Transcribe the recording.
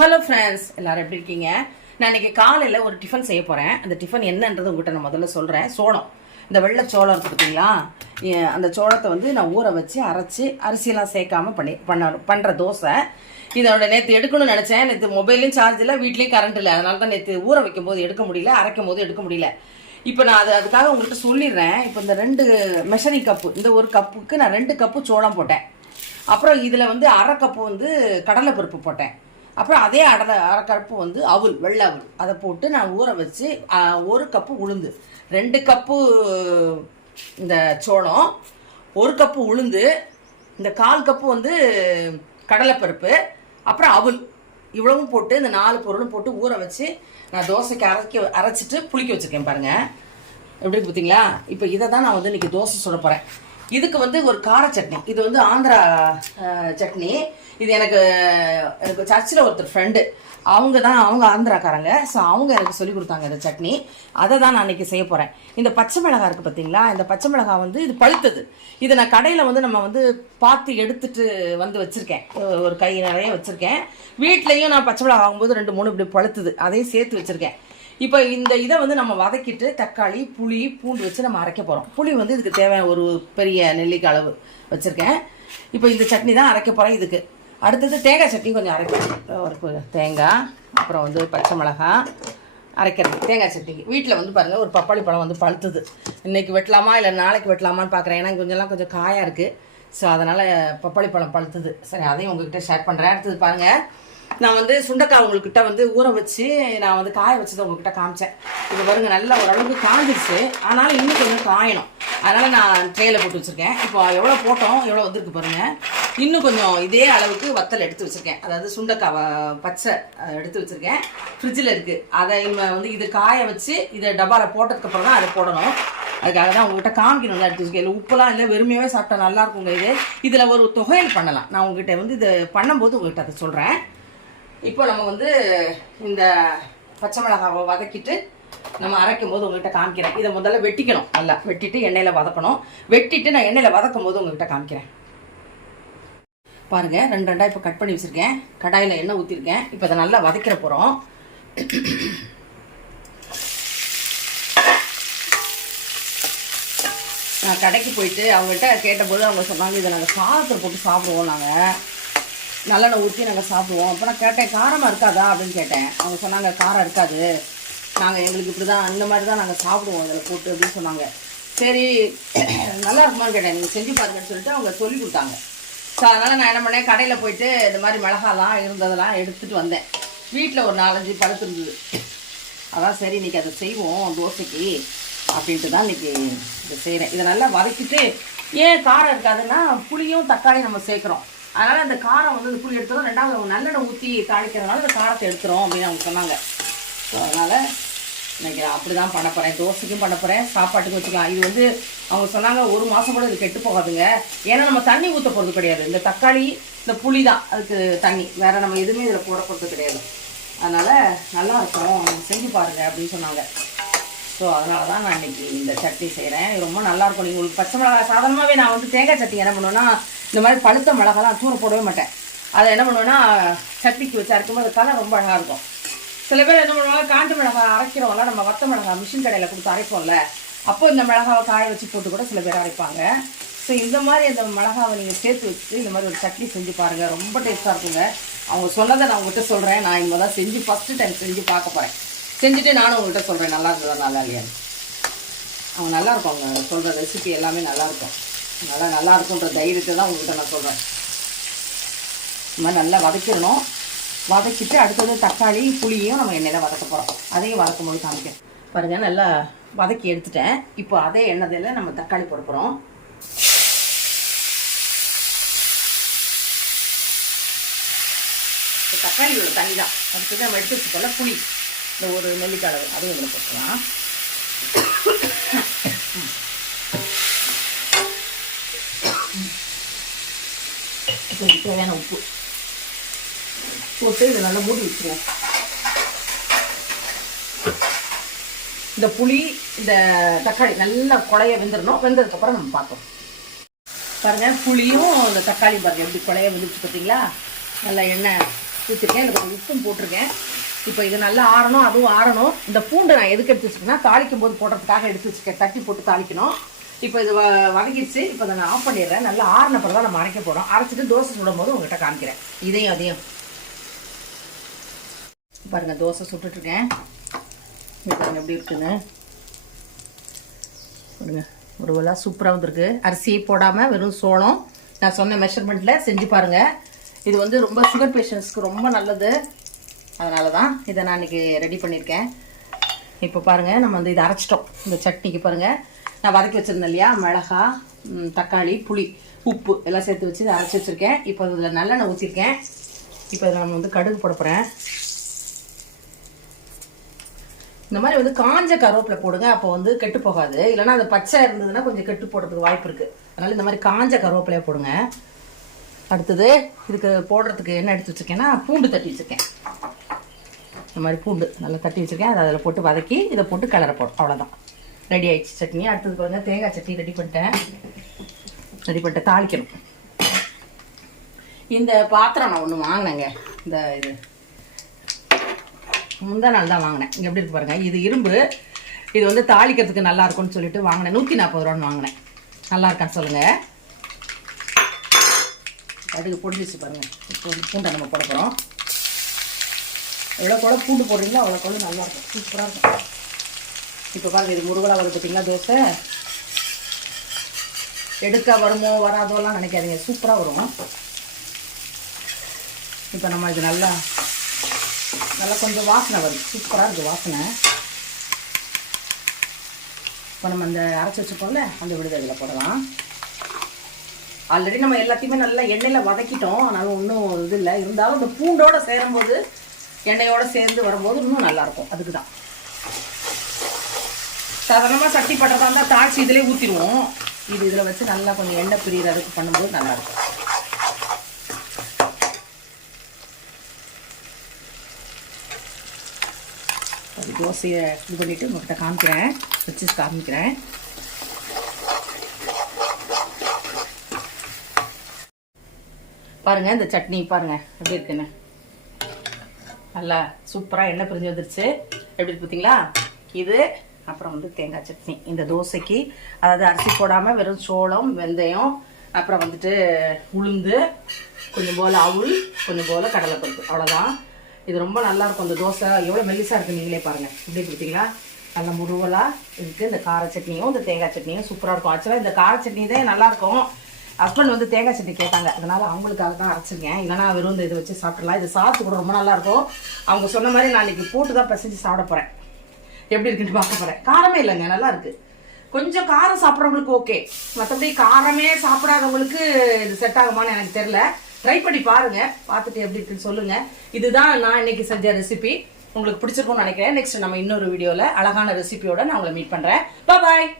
Hello friends எல்லாரும் எப்படி இருக்கீங்க? நான் இன்னைக்கு காலையில் ஒரு டிஃபன் செய்ய போகிறேன் அந்த டிஃபன் என்னன்றது உங்கள்கிட்ட நான் முதல்ல சொல்கிறேன் சோளம். இந்த வெள்ளை சோளம் இருக்குது பார்த்தீங்களா அந்த சோளத்தை வந்து நான் ஊற வச்சு அரைச்சி அரிசியெல்லாம் சேர்க்காம பண்ணி பண்ண பண்ணுற தோசை. இதோட நேற்று எடுக்கணும்னு நினச்சேன். நேற்று மொபைல்லையும் சார்ஜ் இல்லை வீட்லேயும் கரண்ட் இல்லை. அதனால தான் நேற்று ஊற வைக்கும் போது எடுக்க முடியல அரைக்கும் போது எடுக்க முடியல. இப்போ நான் அது அதுக்காக உங்கள்கிட்ட சொல்லிடுறேன். இப்போ இந்த ரெண்டு மெஷரிங் கப்பு இந்த ஒரு கப்புக்கு நான் ரெண்டு கப்பு சோளம் போட்டேன். அப்புறம் இதில் வந்து அரை கப்பு வந்து கடலை பருப்பு போட்டேன். அப்புறம் அதே அடலை அரை கப்பு வந்து அவுல் வெள்ளை அவுல். அதை போட்டு நான் ஊற வச்சு ஒரு கப்பு உளுந்து ரெண்டு கப்பு இந்த சோளம் ஒரு கப்பு உளுந்து இந்த கால் கப்பு வந்து கடலைப்பருப்பு அப்புறம் அவுல். இவ்வளவும் போட்டு இந்த நாலு பொருளும் போட்டு ஊற வச்சு நான் தோசைக்கு அரைக்க அரைச்சிட்டு புளிக்க வச்சுருக்கேன் பாருங்கள் எப்படி பார்த்தீங்களா இப்போ இதை தான் நான் வந்து இன்றைக்கி தோசை சுட போகிறேன் இதுக்கு வந்து ஒரு கார சட்னி. இது வந்து ஆந்திரா சட்னி. இது எனக்கு எனக்கு சர்ச்சில் ஒருத்தர் ஃப்ரெண்டு அவங்க தான் அவங்க ஆந்திராக்காரங்க. ஸோ அவங்க எனக்கு சொல்லி கொடுத்தாங்க இந்த சட்னி. அதை தான் நான் இன்னைக்கு செய்ய போகிறேன் இந்த பச்சை மிளகா இருக்குது பார்த்தீங்களா இந்த பச்சை மிளகா வந்து இது பழுத்தது. இதை நான் கடையில் வந்து நம்ம வந்து பார்த்து எடுத்துட்டு வந்து வச்சுருக்கேன். ஒரு கை நிறைய வச்சுருக்கேன். வீட்லேயும் நான் பச்சை மிளகா ஆகும்போது ரெண்டு மூணு இப்படி பழுத்துது. அதையும் சேர்த்து வச்சுருக்கேன். இப்போ இந்த இதை வந்து நம்ம வதக்கிட்டு தக்காளி புளி பூண்டு வச்சு நம்ம அரைக்க போகிறோம் புளி வந்து இதுக்கு தேவையான ஒரு பெரிய நெல்லிக்காய் அளவு வச்சுருக்கேன். இப்போ இந்த சட்னி தான் அரைக்க போகிறேன் இதுக்கு. அடுத்தது தேங்காய் சட்னி கொஞ்சம் அரைக்கிறேன் ஒரு தேங்காய் அப்புறம் வந்து பச்சை மிளகாய் அரைக்கிறது தேங்காய் சட்னிக்கு. வீட்டில் வந்து பாருங்கள் ஒரு பப்பாளி பழம் வந்து பழுத்துது. இன்றைக்கி வெட்டலாமா இல்லை நாளைக்கு வெட்டலாமான்னு பார்க்குறேன் ஏன்னா கொஞ்சம்லாம் கொஞ்சம் காயாக இருக்குது ஸோ அதனால் பப்பாளி பழம் பழுத்துது. சரி அதையும் உங்ககிட்ட ஷேர் பண்ணுறேன் அடுத்தது பாருங்கள் நான் வந்து சுண்டக்காய் உங்கள்கிட்ட வந்து ஊற வச்சு நான் வந்து காய வச்சதை உங்ககிட்ட காமிச்சேன். இப்போ பாருங்க நல்லா ஓரளவுக்கு காஞ்சிருச்சு. ஆனாலும் இன்னும் கொஞ்சம் காயணும். அதனால் நான் ட்ரேயில் போட்டு வச்சுருக்கேன். இப்போ எவ்வளோ போட்டோம் எவ்வளோ வந்திருக்கு பாருங்கள் இன்னும் கொஞ்சம் இதே அளவுக்கு வத்தல் எடுத்து வச்சுருக்கேன். அதாவது சுண்டைக்காய் பச்சை எடுத்து வச்சுருக்கேன். ஃப்ரிட்ஜில் இருக்குது அதை வந்து இது காய வச்சு இதை டப்பாவில் போட்டதுக்கப்புறம் தான் அதை போடணும். அதுக்காக தான் உங்ககிட்ட காமிக்கணும். எடுத்து வச்சுக்கேன் இல்லை உப்புலாம் இல்லை வெறுமையாகவே சாப்பிட்டா நல்லாயிருக்குங்க இது. இதில் ஒரு தொகையல் பண்ணலாம். நான் உங்ககிட்ட வந்து இது பண்ணும்போது உங்ககிட்ட அதை சொல்கிறேன் இப்போ நம்ம வந்து இந்த பச்சை மிளகாவை வதக்கிட்டு நம்ம அரைக்கும் போது உங்கள்கிட்ட காமிக்கிறேன். இதை முதல்ல வெட்டிக்கணும். நல்லா வெட்டிட்டு எண்ணெயில் வதக்கணும். வெட்டிட்டு நான் எண்ணெயில் வதக்கும் போது உங்கள்கிட்ட காமிக்கிறேன். பாருங்கள் ரெண்டு ரெண்டாக இப்போ கட் பண்ணி வச்சுருக்கேன். கடாயில் எண்ணெய் ஊற்றிருக்கேன் இப்போ இதை நல்லா வதக்கிற போகிறோம் நான் கடைக்கு போயிட்டு அவங்ககிட்ட கேட்டபோது அவங்க சொன்னாங்க இதை நாங்கள் சாதத்தில் போட்டு சாப்பிடுவோம் நாங்கள் நல்லெண்ணெய் ஊற்றி நாங்கள் சாப்பிடுவோம். அப்போ நான் கேட்டேன் காரமாக இருக்காதா அப்படின்னு கேட்டேன். அவங்க சொன்னாங்க காரம் இருக்காது. நாங்கள் எங்களுக்கு இப்படி தான் இந்த மாதிரி தான் நாங்கள் சாப்பிடுவோம் இதில் போட்டு அப்படின்னு சொன்னாங்க. சரி நல்லா இருக்குமான்னு கேட்டேன். நீங்கள் செஞ்சு பாருங்கன்னு சொல்லிட்டு அவங்க சொல்லி கொடுத்தாங்க. ஸோ அதனால் நான் என்ன பண்ணேன் கடையில் போயிட்டு இந்த மாதிரி மிளகாலாம் இருந்ததெல்லாம் எடுத்துகிட்டு வந்தேன். வீட்டில் ஒரு நாலஞ்சு பழுத்து இருந்தது. அதான் சரி இன்னைக்கு அதை செய்வோம் தோசைக்கு அப்படின்ட்டு தான் இன்னைக்கு இதை செய்கிறேன் இதை நல்லா வதக்கிட்டு ஏன் காரம் இருக்காதுன்னா புளியும் தக்காளியும் நம்ம சேர்க்குறோம். அதனால் அந்த காரம் வந்து இந்த புளி எடுத்துரும் ரெண்டாவது அவங்க நல்லெண்ணெய் ஊற்றி தாளிக்கிறதுனால அந்த காரத்தை எடுத்துரும் அப்படின்னு அவங்க சொன்னாங்க. ஸோ அதனால் இன்னைக்கு நான் அப்படி தான் பண்ண போகிறேன் தோசைக்கும் பண்ண போகிறேன் சாப்பாட்டுக்கும் வச்சுக்கலாம். இது வந்து அவங்க சொன்னாங்க ஒரு மாதம் கூட இது கெட்டு போகாதுங்க. ஏன்னா நம்ம தண்ணி ஊற்ற போகிறது கிடையாது. இந்த தக்காளி இந்த புளி தான் அதுக்கு தண்ணி. வேறு நம்ம எதுவுமே இதில் போட போகிறது கிடையாது. அதனால் நல்லா இருக்கும். செஞ்சு பாருங்க அப்படின்னு சொன்னாங்க. ஸோ அதனால தான் நான் இன்றைக்கி இந்த சட்னி செய்கிறேன் ரொம்ப நல்லா இருக்கும். நீங்கள் உங்களுக்கு பச்சை மிளகாய் சாதாரணமாகவே நான் வந்து தேங்காய் சட்னி என்ன பண்ணுவேன்னா இந்த மாதிரி பழுத்த மிளகாலாம் தூர போடவே மாட்டேன். அதை என்ன பண்ணுவேன்னா சட்னிக்கு வச்சு அரைக்கும்போது கலர் ரொம்ப அழகாக இருக்கும். சில பேர் என்ன பண்ணுவாங்க காண்டு மிளகாய் அரைக்கிறோம்ல நம்ம வத்த மிளகாய் மிஷின் கடையில் கொடுத்து அரைப்போம்ல அப்போ இந்த மிளகாவை காய வச்சு போட்டு கூட சில பேர் அரைப்பாங்க. ஸோ இந்த மாதிரி அந்த மிளகாவை நீங்கள் சேர்த்து வச்சு இந்த மாதிரி ஒரு சட்னி செஞ்சு பாருங்கள் ரொம்ப டேஸ்ட்டாக இருக்குங்க. அவங்க சொன்னதை நான் உங்கள்கிட்ட சொல்கிறேன் நான் இங்கே தான் செஞ்சு ஃபஸ்ட்டு டைம் செஞ்சு பார்க்க போகிறேன் செஞ்சுட்டு நானும் உங்கள்கிட்ட சொல்கிறேன் நல்லா இருந்ததா நல்லா இல்லையான்னு. அவங்க நல்லாயிருக்கும் அவங்க சொல்கிற ரெசிபி எல்லாமே நல்லாயிருக்கும் நல்லா நல்லா இருக்குன்ற தைரியத்தை தான் உங்கள்கிட்ட நான் சொல்கிறேன் இந்த மாதிரி நல்லா வதக்கிடணும். வதக்கிட்டு அடுத்தது தக்காளி புளியும் நம்ம எண்ணெயில் வதக்க போகிறோம் அதையும் வதக்கும் போது காமிக்கிறேன். பாருங்கள் நல்லா வதக்கி எடுத்துட்டேன். இப்போ அதே எண்ணெயில் நம்ம தக்காளி போட போகிறோம் தக்காளியோட தண்ணி தான். அடுத்தது நம்ம எடுத்து வச்சுக்கோல புளி. இந்த ஒரு நெல்லிக்காய் அளவு. அதையும் இதில் போட்டுக்கலாம். இதுக்கு தேவையான உப்பு. போட்டு இதை நல்லா மூடி வச்சுருவோம் இந்த புளி இந்த தக்காளி நல்லா குழைய வெந்துடணும் வெந்ததுக்கப்புறம் நம்ம பார்ப்போம். பாருங்கள் புளியும் இந்த தக்காளி பாருங்கள் எப்படி குழைய வெந்துருச்சு பார்த்தீங்களா? நல்லா எண்ணெய் ஊற்றிருக்கேன் எனக்கு கொஞ்சம் உப்பும் போட்டிருக்கேன். இப்போ இது நல்லா ஆறணும் அதுவும் ஆறணும். இந்த பூண்டு நான் எதுக்கு எடுத்து வச்சுருக்கேன்னா தாளிக்கும் போது போடுறதுக்காக எடுத்து வச்சுருக்கேன். தட்டி போட்டு தாளிக்கணும். இப்போ இது வ வதங்கிடுச்சு இப்போ அதை நான் ஆஃப் பண்ணிடுறேன். நல்லா ஆறினப்பறம் தான் நம்ம அரைக்க போகிறோம் அரைச்சிட்டு தோசை சுடும் போது உங்கள்கிட்ட காமிக்கிறேன். இதையும் அதையும். பாருங்கள் தோசை சுட்டுட்ருக்கேன். இது பாருங்கள் எப்படி இருக்குன்னு. பாருங்கள் ஒரு வேளா சூப்பராக வந்திருக்கு. அரிசியே போடாமல் வெறும் சோளம். நான் சொன்ன மெஷர்மெண்ட்டில் செஞ்சு பாருங்கள் இது வந்து ரொம்ப சுகர் பேஷண்ட்ஸ்க்கு ரொம்ப நல்லது. அதனால தான் இதை நான் இன்னைக்கு ரெடி பண்ணியிருக்கேன். இப்போ பாருங்கள் நம்ம வந்து இதை அரைச்சிட்டோம். இந்த சட்னிக்கு பாருங்கள் நான் வதக்கி வச்சுருந்தேன் இல்லையா? மிளகா தக்காளி புளி உப்பு எல்லாம் சேர்த்து வச்சு இதை அரைச்சி வச்சுருக்கேன். இப்போ இதில் நல்லெண்ணெய் ஊற்றிருக்கேன். இப்போ இதில் நம்ம வந்து கடுகு போட போகிறேன் இந்த மாதிரி வந்து காஞ்ச கருவேப்பிலை போடுங்க அப்போ வந்து கெட்டு போகாது. இல்லைன்னா அது பச்சை இருந்ததுன்னா கொஞ்சம் கெட்டு போடுறதுக்கு வாய்ப்பு இருக்குது அதனால் இந்த மாதிரி காஞ்ச கருவேப்பிலையை போடுங்க. அடுத்தது இதுக்கு போடுறதுக்கு என்ன எடுத்து வச்சிருக்கேன்னா பூண்டு தட்டி வச்சுருக்கேன். இந்த மாதிரி பூண்டு நல்லா தட்டி வச்சுருக்கேன். அதை அதில் போட்டு வதக்கி இதை போட்டு கலரை போடும் அவ்வளோதான் ரெடி ஆயிடுச்சு சட்னி. அடுத்தது பாருங்க தேங்காய் சட்னி ரெடி பண்ணிட்டேன். ரெடி பண்ணிட்டு தாளிக்கணும். இந்த பாத்திரம் நான் ஒன்று வாங்கினேங்க. இந்த இது. முந்தா நாள் தான் வாங்கினேன். இங்கே எப்படி இருக்கு பாருங்கள் இது இரும்பு. இது வந்து தாளிக்கிறதுக்கு நல்லா இருக்கும்னு சொல்லிட்டு வாங்கினேன். நூற்றி நாற்பது ரூபான்னு வாங்கினேன். நல்லா இருக்கான்னு சொல்லுங்கள் கடுகு பொடிஞ்சிச்சு பாருங்கள் இப்போ பூண்டை நம்ம போட போகிறோம் எவ்வளோ கூட பூண்டு போடுறீங்களோ அவ்வளோ கூட நல்லா இருக்கும் சூப்பராக இருக்கும். இப்போ பாருங்கள் இது முருகலாக வருது பார்த்திங்களா தோசை? எடுக்க வருமோ வராதோலாம் நினைக்காதீங்க. சூப்பராக வரும். இப்போ நம்ம இது நல்லா நல்லா கொஞ்சம் வாசனை வருது. சூப்பராக இருக்குது வாசனை. இப்போ நம்ம அந்த அரைச்சி வச்சுருக்கோம்ல அந்த விடுதலையில் போடலாம். ஆல்ரெடி நம்ம எல்லாத்தையுமே நல்லா எண்ணெயில் வதக்கிட்டோம். அதனால் ஒன்றும் இது இல்லை. இருந்தாலும் இந்த பூண்டோடு சேரும்போது எண்ணெயோட சேர்ந்து வரும்போது இன்னும் நல்லாயிருக்கும். அதுக்கு தான் சாதாரணமாக சட்டி படுறதா இருந்தால் தாழ்ச்சி இதிலே ஊற்றிடுவோம் இது இதில் வச்சு நல்லா கொஞ்சம் எண்ணெய் பிரியிற அதுக்கு பண்ணும்போது நல்லாயிருக்கும். அது தோசையை இது பண்ணிவிட்டு உங்கள்கிட்ட காமிக்கிறேன். வச்சு காமிக்கிறேன். பாருங்கள் இந்த சட்னி பாருங்கள் எப்படி இருக்குன்னு. நல்லா சூப்பராக எண்ணெய் பிரிஞ்சு வந்துருச்சு. எப்படி பார்த்தீங்களா இது அப்புறம் வந்து தேங்காய் சட்னி. இந்த தோசைக்கு அதாவது அரிசி போடாமல் வெறும் சோளம் வெந்தயம் அப்புறம் வந்துட்டு உளுந்து கொஞ்சம் போல் அவுள் கொஞ்சம் போல் கடலைப்பருப்பு. அவ்வளோதான் இது ரொம்ப நல்லாயிருக்கும் இந்த தோசை எவ்வளோ மெல்லிசாக இருக்குது நீங்களே பாருங்கள் எப்படி பார்த்தீங்களா நல்ல முருவலாக இருக்குது இந்த கார சட்னியும் இந்த தேங்காய் சட்னியும் சூப்பராக இருக்கும். ஆக்சுவலாக இந்த கார சட்னி தான் நல்லாயிருக்கும் ஹஸ்பண்ட் வந்து தேங்காய் சட்னி கேட்டாங்க. அதனால அவங்களுக்காக தான் அரைச்சிருக்கேன். இல்லைனா வெறும் இந்த இதை வச்சு சாப்பிடலாம் இது சாப்பிட்டு கூட ரொம்ப நல்லா இருக்கும். அவங்க சொன்ன மாதிரி நான் இன்னைக்கு போட்டு தான் பிசைஞ்சு சாப்பிட போகிறேன் எப்படி இருக்குன்னு பார்க்க போகிறேன் காரமே இல்லைங்க நல்லா இருக்கு. கொஞ்சம் காரம் சாப்பிட்றவங்களுக்கு ஓகே மற்றபடி காரமே சாப்பிடாதவங்களுக்கு இது செட் ஆகுமான்னு எனக்கு தெரில ட்ரை பண்ணி பாருங்கள் பார்த்துட்டு எப்படி இருக்குன்னு சொல்லுங்கள் இதுதான் நான் இன்னைக்கு செஞ்ச ரெசிபி உங்களுக்கு பிடிச்சிருக்கும்னு நினைக்கிறேன். நெக்ஸ்ட் நம்ம இன்னொரு வீடியோவில் அழகான ரெசிபியோட நான் உங்களை மீட் பண்ணுறேன் பாய்